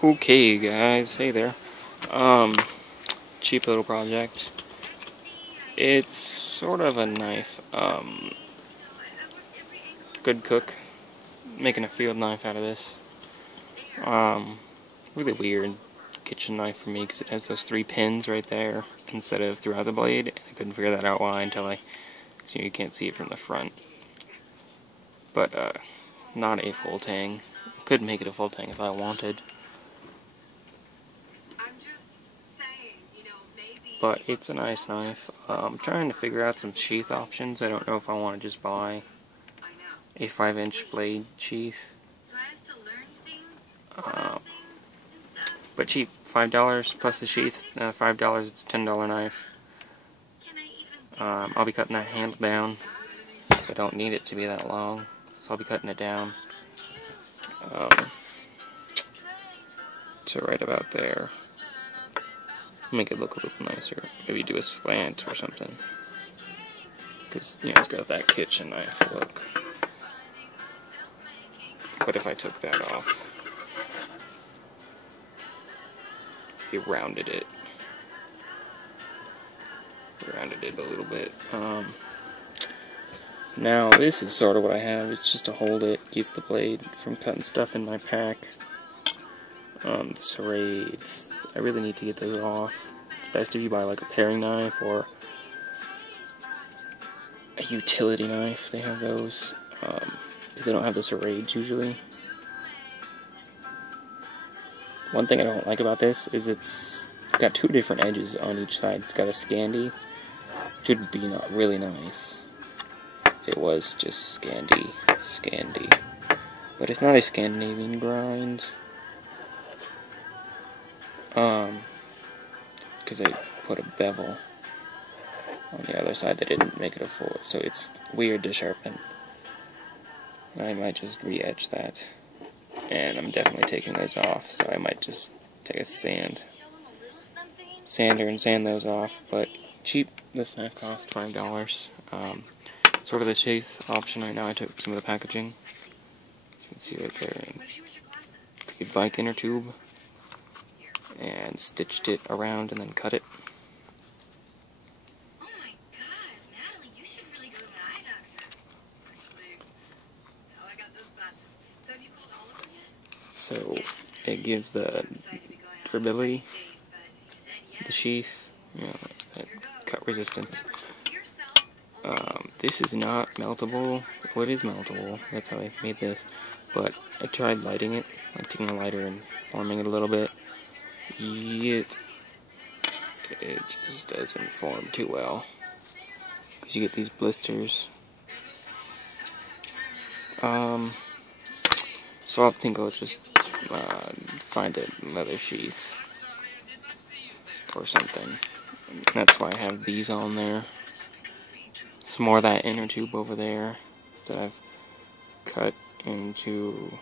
Okay guys, hey there. Cheap little project. It's sort of a knife. Good cook. Making a field knife out of this. Really weird kitchen knife for me because it has those 3 pins right there instead of throughout the blade. I couldn't figure that out why until you can't see it from the front. But not a full tang. Could make it a full tang if I wanted. But it's a nice knife. I'm trying to figure out some sheath options. I don't know if I want to just buy a 5-inch blade sheath. But cheap, $5 plus the sheath. $5, it's a $10 knife. I'll be cutting that handle down. I don't need it to be that long, so I'll be cutting it down. So right about there. Make it look a little nicer. Maybe do a slant or something. Because, you know, it's got that kitchen knife look. But if I took that off, you rounded it. Rounded it a little bit. Now, this is sort of what I have. It's just to hold it, keep the blade from cutting stuff in my pack. The serrades. I really need to get those off. It's best if you buy like a paring knife or a utility knife. They have those because they don't have the serrades usually. One thing I don't like about this is it's got 2 different edges on each side. It's got a Scandi, which would be not really nice if it was just Scandi. But it's not a Scandinavian grind. Because they put a bevel on the other side that didn't make it a full, so it's weird to sharpen. I might just re-edge that, and I'm definitely taking those off, so I might just take a sander and sand those off, but cheap. This knife cost $5. Sort of the sheath option right now. I took some of the packaging, you can see right there, and a bike inner tube, and stitched it around and then cut it. Oh my god, Natalie, you should really go to an eye doctor. Actually, no, I got those glasses. So have you called Oliver yet? So it gives the durability, the sheath, you know, that cut resistance. This is not meltable. Well, it is meltable. That's how I made this. But I tried lighting it, like taking a lighter and forming it a little bit. It just doesn't form too well because you get these blisters. So I think I'll just find another sheath or something. And that's why I have these on there. Some more of that inner tube over there that I've cut into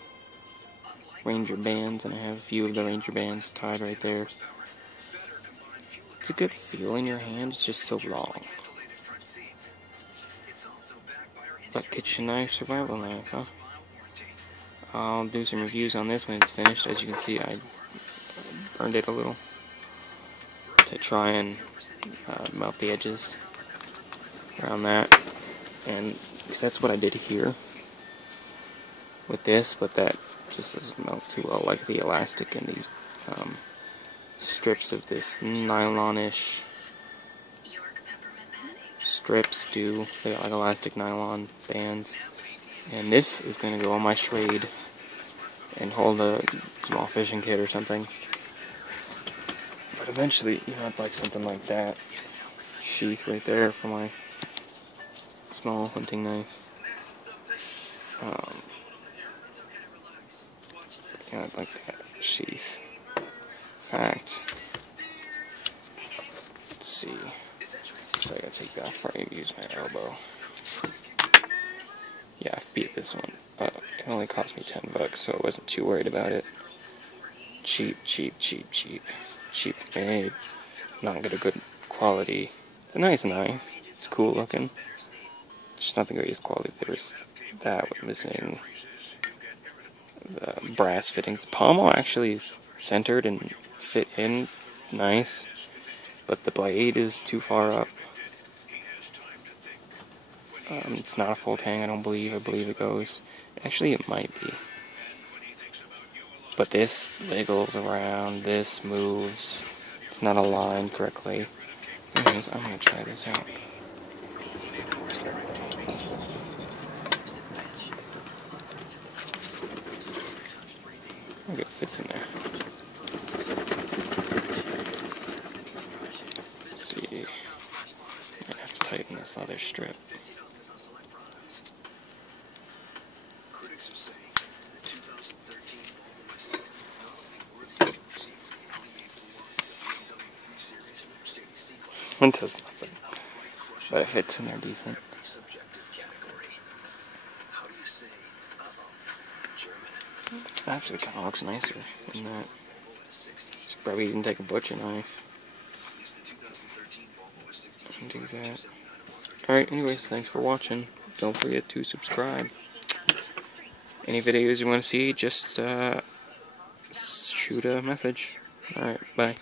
Ranger bands, and I have a few of the Ranger bands tied right there. It's a good feel in your hand, it's just so long. But kitchen knife, survival knife, huh? I'll do some reviews on this when it's finished. As you can see, I burned it a little to try and melt the edges around that. And because that's what I did here with this, but that just doesn't melt too well, like the elastic and these strips of this nylon-ish strips do. They got like elastic nylon bands, and this is going to go on my Schrade and hold a small fishing kit or something. But eventually, you know, I'd like something like that sheath right there for my small hunting knife. Yeah, I'd like that sheath. In fact, let's see. So I gotta take that frame, use my elbow. Yeah, I beat this one. It only cost me $10, so I wasn't too worried about it. Cheap made. Not good, a good quality. It's a nice knife. It's cool looking. Just not the greatest quality. There's that was missing. The brass fittings. The pommel actually is centered and fit in nice, but the blade is too far up. It's not a full tang, I don't believe. I believe it goes. Actually, it might be. But this wiggles around, this moves. It's not aligned correctly. Anyways, I'm gonna try this out. I think it fits in there. Let's see. I'm gonna have to tighten this leather strip. One does nothing, but it fits in there decent. Actually, kind of looks nicer than that. Just probably even take a butcher knife and do that. Alright, anyways, thanks for watching. Don't forget to subscribe. Any videos you want to see, just shoot a message. Alright, bye.